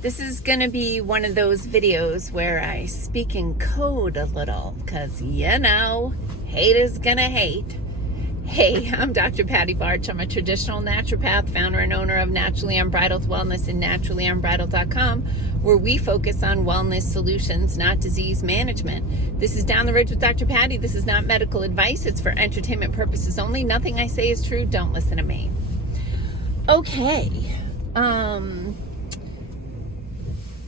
This is going to be one of those videos where I speak in code a little because, hate is going to hate. Hey, I'm Dr. Patty Barch. I'm a traditional naturopath, founder and owner of Naturally Unbridled Wellness and naturallyunbridled.com, where we focus on wellness solutions, not disease management. This is Down the Ridge with Dr. Patty. This is not medical advice. It's for entertainment purposes only. Nothing I say is true. Don't listen to me. Okay.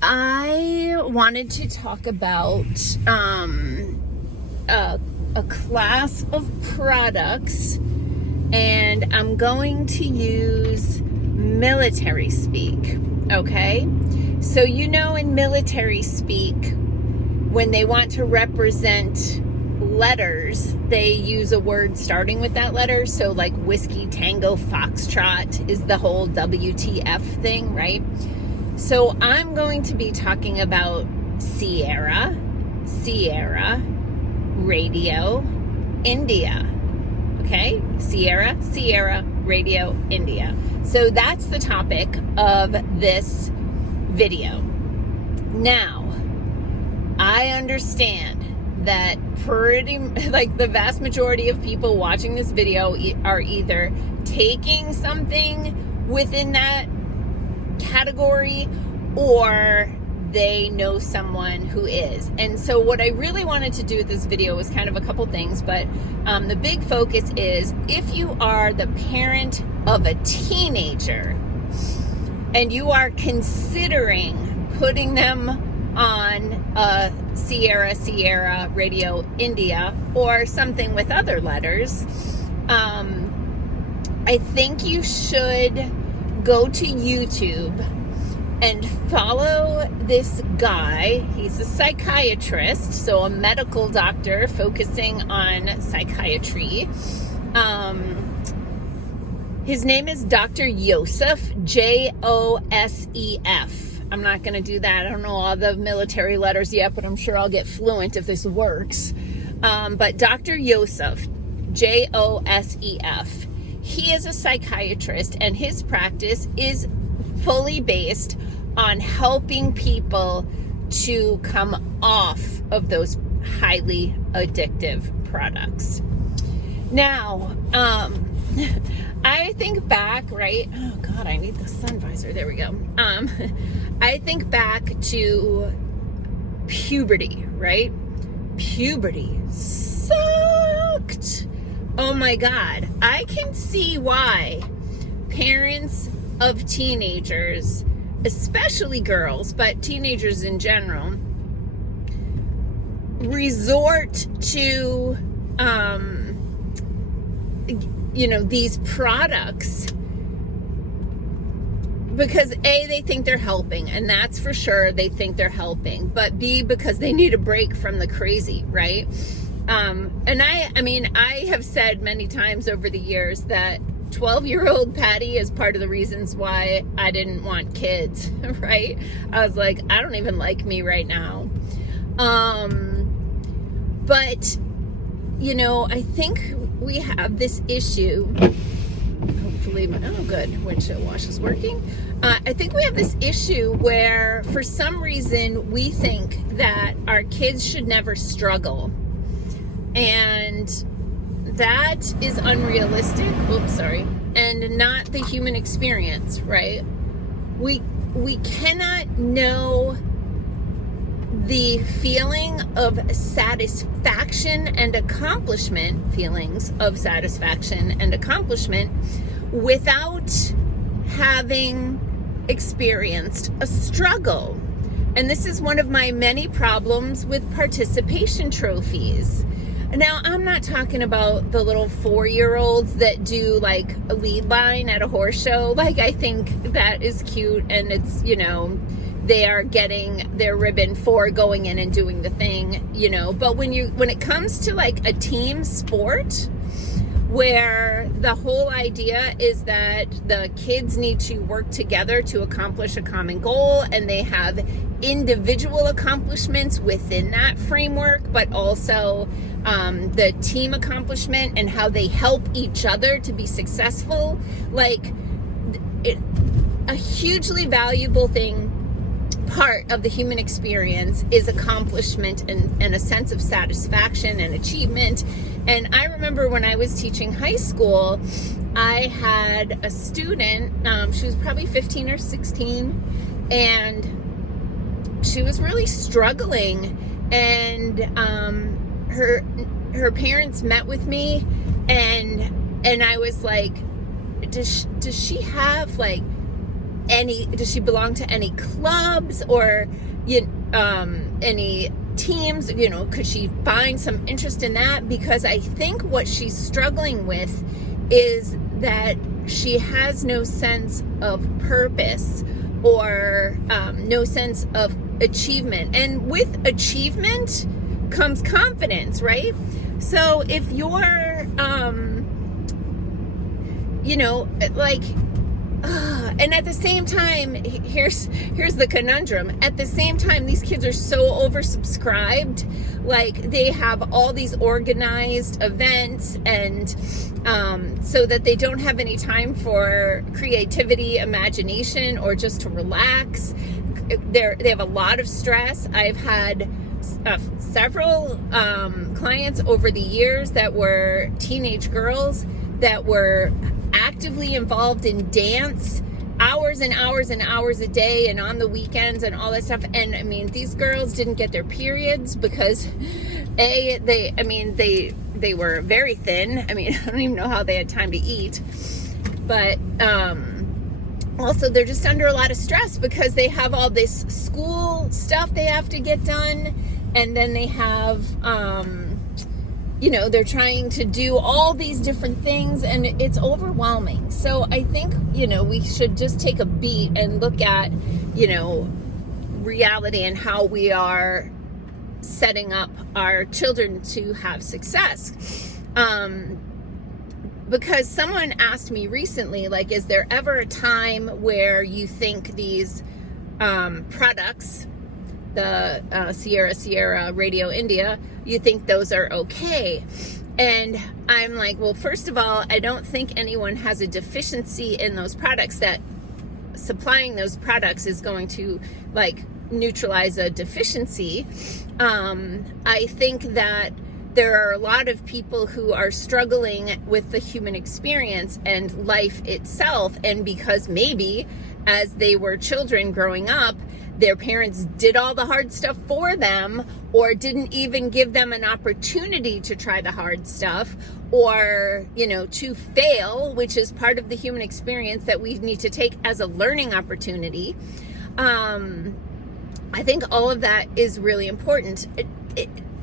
I wanted to talk about a class of products, and I'm going to use military speak, okay? So in military speak, when they want to represent letters, they use a word starting with that letter. So like whiskey, tango, foxtrot is the whole WTF thing, right? So I'm going to be talking about Sierra, radio, India. Okay? Sierra, radio, India. So that's the topic of this video. Now, I understand that the vast majority of people watching this video are either taking something within that category or they know someone who is. And so what I really wanted to do with this video was kind of a couple things, but the big focus is if you are the parent of a teenager and you are considering putting them on a Sierra, radio, India, or something with other letters, I think you should go to YouTube and follow this guy. He's a psychiatrist, so a medical doctor focusing on psychiatry. His name is Dr. Joseph, Josef. I'm not going to do that. I don't know all the military letters yet, but I'm sure I'll get fluent if this works. But Dr. Joseph, Josef. He is a psychiatrist, and his practice is fully based on helping people to come off of those highly addictive products. Now, I think back, right? Oh God, I need the sun visor. There we go. I think back to puberty, right? Puberty sucked. Oh my God. I can see why parents of teenagers, especially girls, but teenagers in general, resort to, these products because A, they think they're helping, and that's for sure, they think they're helping, but B, because they need a break from the crazy, right? And I have said many times over the years that 12-year-old Patty is part of the reasons why I didn't want kids, right? I was like, I don't even like me right now. But, I think we have this issue. Hopefully, good, windshield wash is working. I think we have this issue where, for some reason, we think that our kids should never struggle. And that is unrealistic. Oops, sorry. And not the human experience, right? We cannot know the feeling of satisfaction and accomplishment, feelings of satisfaction and accomplishment without having experienced a struggle. And this is one of my many problems with participation trophies. Now, I'm not talking about the little 4-year-olds that do like a lead line at a horse show. Like, I think that is cute, and it's, they are getting their ribbon for going in and doing the thing, but when it comes to like a team sport where the whole idea is that the kids need to work together to accomplish a common goal, and they have individual accomplishments within that framework, but also the team accomplishment and how they help each other to be successful. Like, a hugely valuable thing part of the human experience is accomplishment and a sense of satisfaction and achievement. And I remember when I was teaching high school, I had a student, she was probably 15 or 16, and she was really struggling, and her parents met with me, and I was like, does she have like does she belong to any clubs or any teams? Could she find some interest in that? Because I think what she's struggling with is that she has no sense of purpose or no sense of achievement. And with achievement comes confidence, right? So if you're and at the same time, here's the conundrum. At the same time, these kids are so oversubscribed. Like, they have all these organized events, and so that they don't have any time for creativity, imagination, or just to relax. They have a lot of stress. I've had several clients over the years that were teenage girls that were actively involved in dance hours and hours and hours a day and on the weekends and all that stuff. And I mean, these girls didn't get their periods because they were very thin. I mean, I don't even know how they had time to eat. But also, they're just under a lot of stress because they have all this school stuff they have to get done, and then they have they're trying to do all these different things, and it's overwhelming. So I think, we should just take a beat and look at, reality and how we are setting up our children to have success. Because someone asked me recently, like, is there ever a time where you think these products, the Sierra, Radio India, you think those are okay? And I'm like, well, first of all, I don't think anyone has a deficiency in those products, that supplying those products is going to like neutralize a deficiency. I think that there are a lot of people who are struggling with the human experience and life itself, and because maybe as they were children growing up, their parents did all the hard stuff for them, or didn't even give them an opportunity to try the hard stuff, or, to fail, which is part of the human experience that we need to take as a learning opportunity. I think all of that is really important.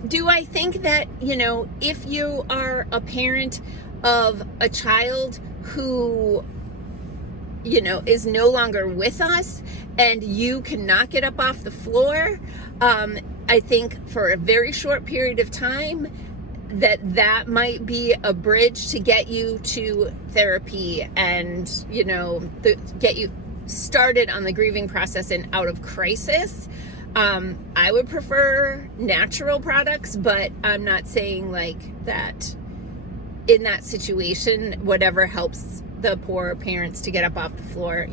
Do I think that, if you are a parent of a child who, is no longer with us and you cannot get up off the floor, I think for a very short period of time that might be a bridge to get you to therapy and, get you started on the grieving process and out of crisis. I would prefer natural products, but I'm not saying like that in that situation, whatever helps the poor parents to get up off the floor,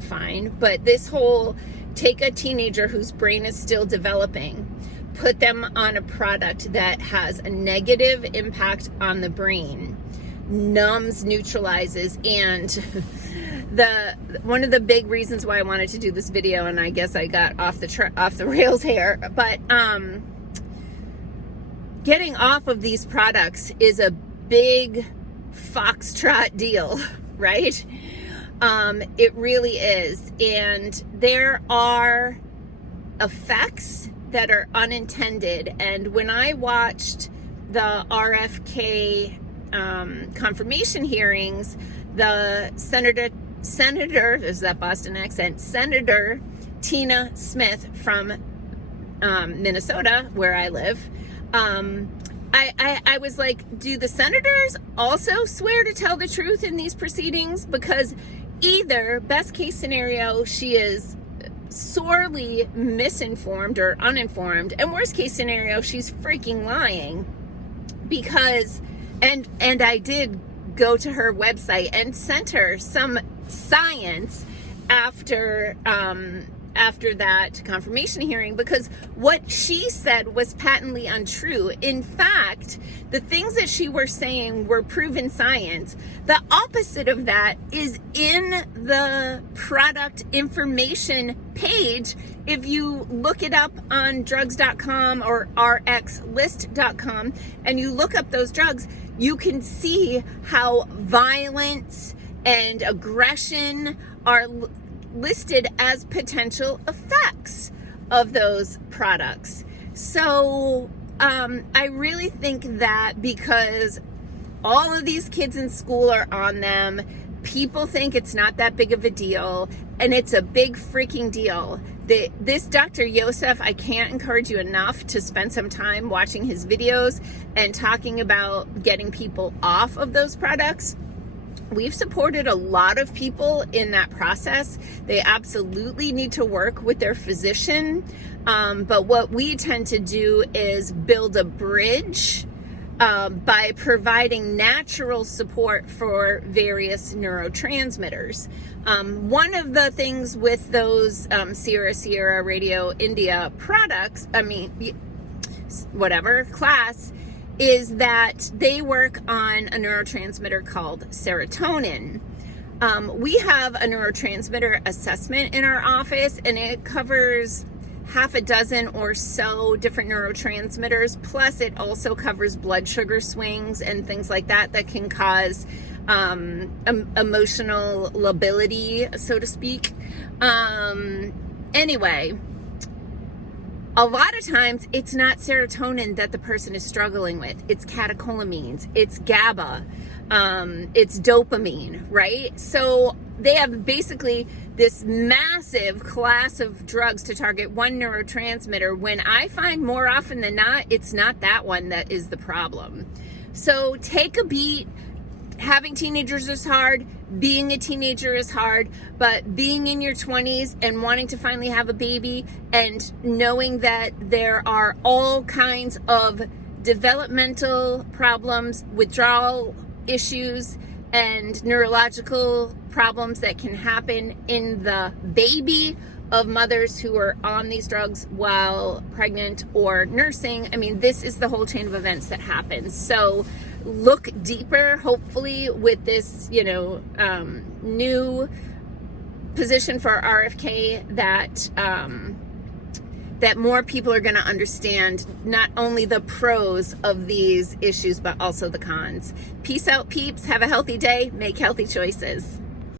fine. But this whole, take a teenager whose brain is still developing, put them on a product that has a negative impact on the brain, numbs, neutralizes, and one of the big reasons why I wanted to do this video, and I guess I got off the rails here, but getting off of these products is a big foxtrot deal, right? It really is. And there are effects that are unintended. And when I watched the RFK confirmation hearings, the Senator, is that Boston accent, Senator Tina Smith from Minnesota, where I live, I was like, do the senators also swear to tell the truth in these proceedings? Because either, best case scenario, she is sorely misinformed or uninformed, and worst case scenario, she's freaking lying. Because, and I did go to her website and sent her some science after after that confirmation hearing, because what she said was patently untrue. In fact, the things that she was saying were proven science. The opposite of that is in the product information page. If you look it up on drugs.com or rxlist.com and you look up those drugs, you can see how violence and aggression are listed as potential effects of those products. So I really think that because all of these kids in school are on them, people think it's not that big of a deal, and it's a big freaking deal. This Dr. Yosef, I can't encourage you enough to spend some time watching his videos and talking about getting people off of those products. We've supported a lot of people in that process. They absolutely need to work with their physician. But what we tend to do is build a bridge by providing natural support for various neurotransmitters. One of the things with those Sierra Radio India products, class, is that they work on a neurotransmitter called serotonin. We have a neurotransmitter assessment in our office, and it covers half a dozen or so different neurotransmitters. Plus, it also covers blood sugar swings and things like that can cause emotional lability, so to speak. Anyway, a lot of times it's not serotonin that the person is struggling with. It's catecholamines, it's GABA, it's dopamine, right? So they have basically this massive class of drugs to target one neurotransmitter, when I find more often than not, it's not that one that is the problem. So take a beat. Having teenagers is hard. Being a teenager is hard, but being in your 20s and wanting to finally have a baby and knowing that there are all kinds of developmental problems, withdrawal issues, and neurological problems that can happen in the baby of mothers who are on these drugs while pregnant or nursing. I mean, this is the whole chain of events that happens. So look deeper, hopefully, with this, new position for RFK, that more people are going to understand not only the pros of these issues, but also the cons. Peace out, peeps. Have a healthy day. Make healthy choices.